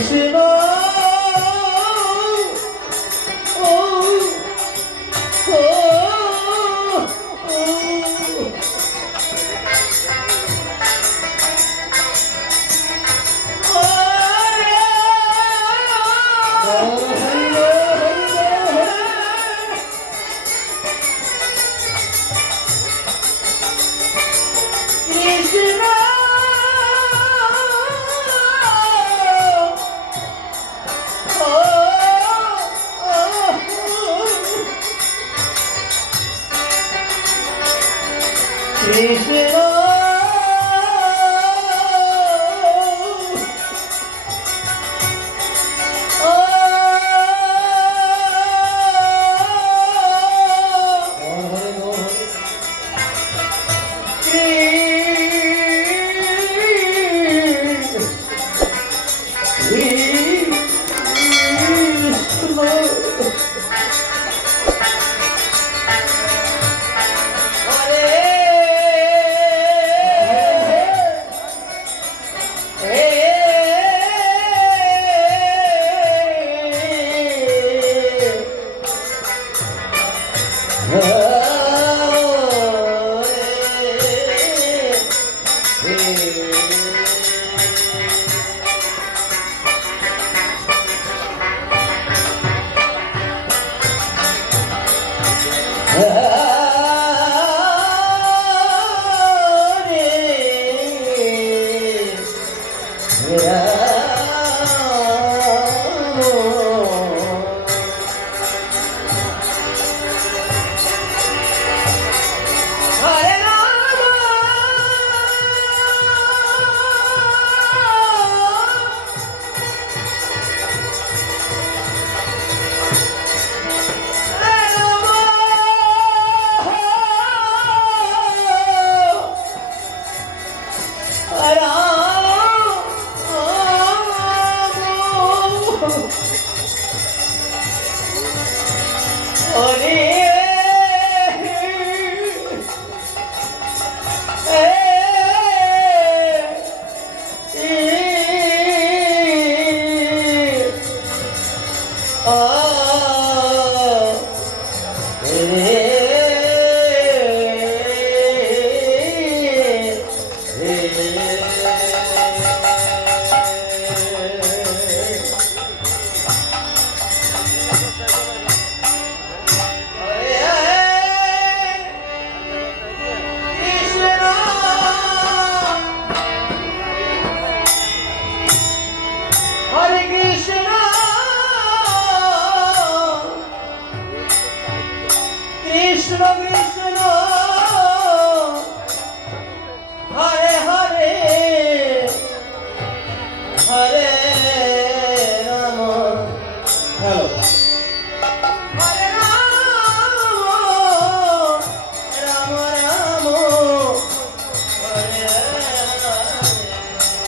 Shiva.